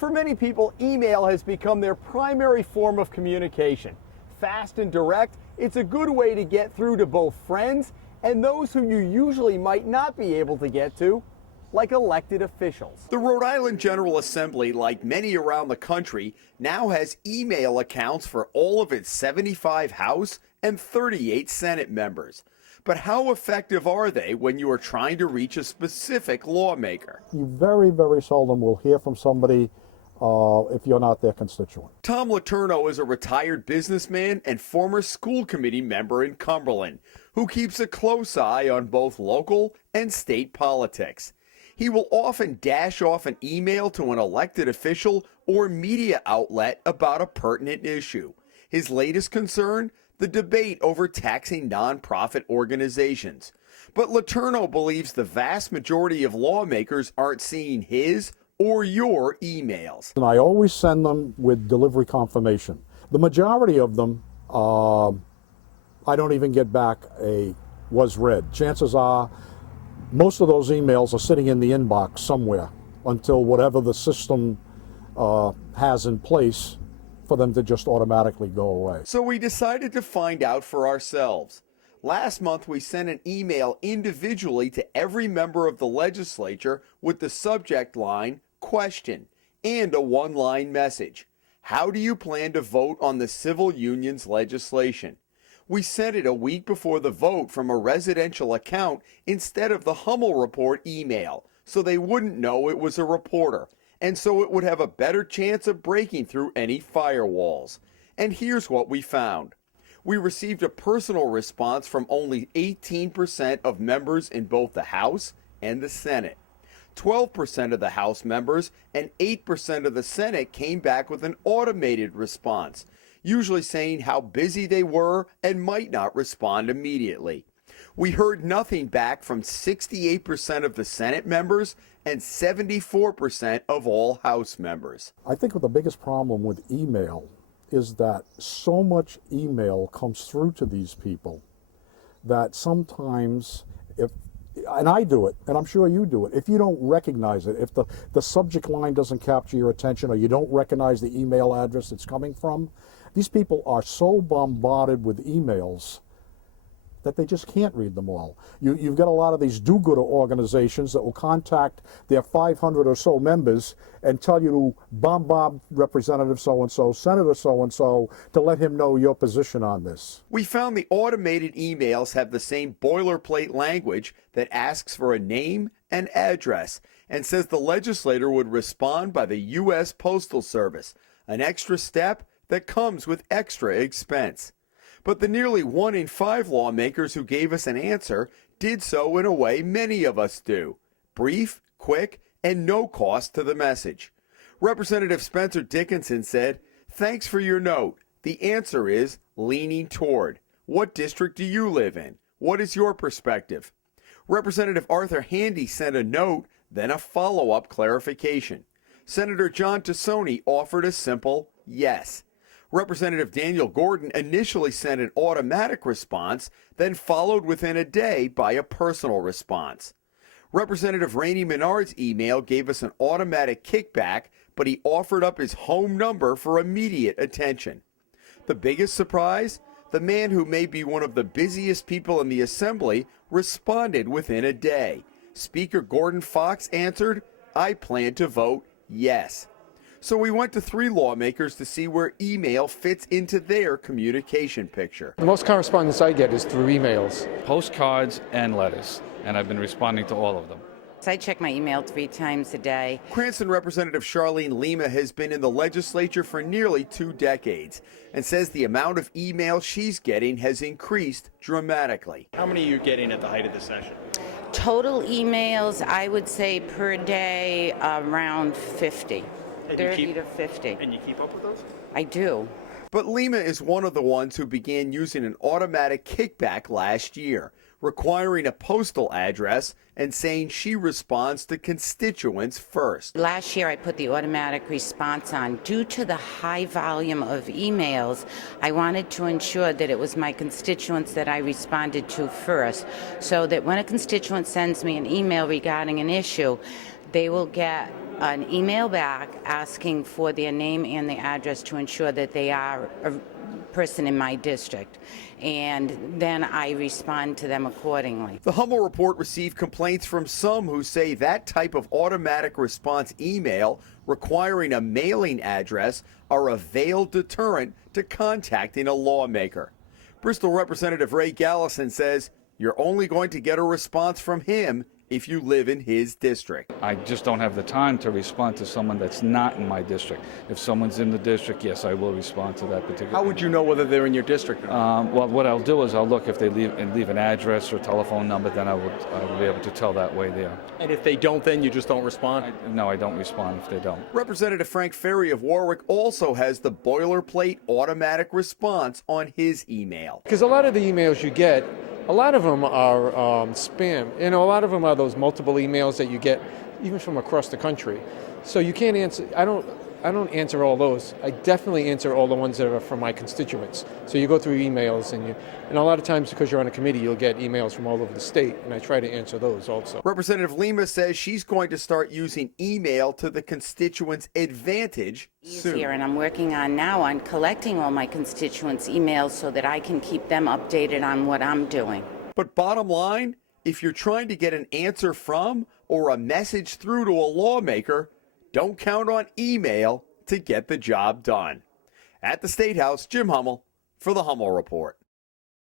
For many people, email has become their primary form of communication. Fast and direct, it's a good way to get through to both friends and those who you usually might not be able to get to, like elected officials. The Rhode Island General Assembly, like many around the country, now has email accounts for all of its 75 House and 38 Senate members. But how effective are they when you are trying to reach a specific lawmaker? You very, very seldom will hear from somebody if you're not their constituent. Tom Letourneau is a retired businessman and former school committee member in Cumberland who keeps a close eye on both local and state politics. He will often dash off an email to an elected official or media outlet about a pertinent issue. His latest concern? The debate over taxing nonprofit organizations. But Letourneau believes the vast majority of lawmakers aren't seeing his or your emails. And I always send them with delivery confirmation. The majority of them, I don't even get back a was read. Chances are most of those emails are sitting in the inbox somewhere until whatever the system has in place for them to just automatically go away. So we decided to find out for ourselves. Last month, we sent an email individually to every member of the legislature with the subject line, question, and a one-line message. How do you plan to vote on the civil unions legislation? We sent it a week before the vote from a residential account instead of the Hummel report email, so they wouldn't know it was a reporter, and so it would have a better chance of breaking through any firewalls. And here's what we found. We received a personal response from only 18% of members in both the House and the Senate. 12% of the House members and 8% of the Senate came back with an automated response, usually saying how busy they were and might not respond immediately. We heard nothing back from 68% of the Senate members and 74% of all House members. I think the biggest problem with email is that so much email comes through to these people that sometimes and I do it, and I'm sure you do it, if you don't recognize it, if the subject line doesn't capture your attention or you don't recognize the email address it's coming from, these people are so bombarded with emails that they just can't read them all. You've got a lot of these do-gooder organizations that will contact their 500 or so members and tell you to bombard Representative so-and-so, Senator so-and-so, to let him know your position on this. We found the automated emails have the same boilerplate language that asks for a name and address and says the legislator would respond by the U.S. Postal Service, an extra step that comes with extra expense. But the nearly 1 in 5 lawmakers who gave us an answer did so in a way many of us do. Brief, quick, and no cost to the message. Representative Spencer Dickinson said, "Thanks for your note. The answer is leaning toward. What district do you live in? What is your perspective?" Representative Arthur Handy sent a note, then a follow-up clarification. Senator John Tassoni offered a simple yes. Representative Daniel Gordon initially sent an automatic response, then followed within a day by a personal response. Representative Rainey Menard's email gave us an automatic kickback, but he offered up his home number for immediate attention. The biggest surprise? The man who may be one of the busiest people in the Assembly responded within a day. Speaker Gordon Fox answered, "I plan to vote yes." So we went to 3 lawmakers to see where email fits into their communication picture. The most correspondence I get is through emails. Postcards and letters, and I've been responding to all of them. I check my email 3 times a day. Cranston Representative Charlene Lima has been in the legislature for nearly 2 decades and says the amount of email she's getting has increased dramatically. How many are you getting at the height of the session? Total emails, I would say per day, around 50. 30 to 50. And you keep up with those? I do. But Lima is one of the ones who began using an automatic kickback last year, requiring a postal address and saying she responds to constituents first. Last year I put the automatic response on. Due to the high volume of emails, I wanted to ensure that it was my constituents that I responded to first, so that when a constituent sends me an email regarding an issue, they will get an email back asking for their name and their address to ensure that they are a person in my district, and then I respond to them accordingly. The Hummel report received complaints from some who say that type of automatic response email requiring a mailing address are a veiled deterrent to contacting a lawmaker. Bristol Representative Ray Gallison says you're only going to get a response from him if you live in his district. I just don't have the time to respond to someone that's not in my district. If someone's in the district, yes, I will respond to that particular. How would you know whether they're in your district or not? Well, what I'll do is I'll look if they leave an address or telephone number, then I will be able to tell that way there. And if they don't, then you just don't respond? No, I don't respond if they don't. Representative Frank Ferry of Warwick also has the boilerplate automatic response on his email. Because a lot of the emails you get, a lot of them are spam. You know, a lot of them are those multiple emails that you get even from across the country. So you can't answer. I don't answer all those. I definitely answer all the ones that are from my constituents. So you go through emails, and a lot of times because you're on a committee, you'll get emails from all over the state, and I try to answer those also. Representative Lima says she's going to start using email to the constituents' advantage soon. Easier, and I'm working on now on collecting all my constituents' emails so that I can keep them updated on what I'm doing. But bottom line, if you're trying to get an answer from or a message through to a lawmaker, don't count on email to get the job done. At the State House, Jim Hummel for the Hummel Report.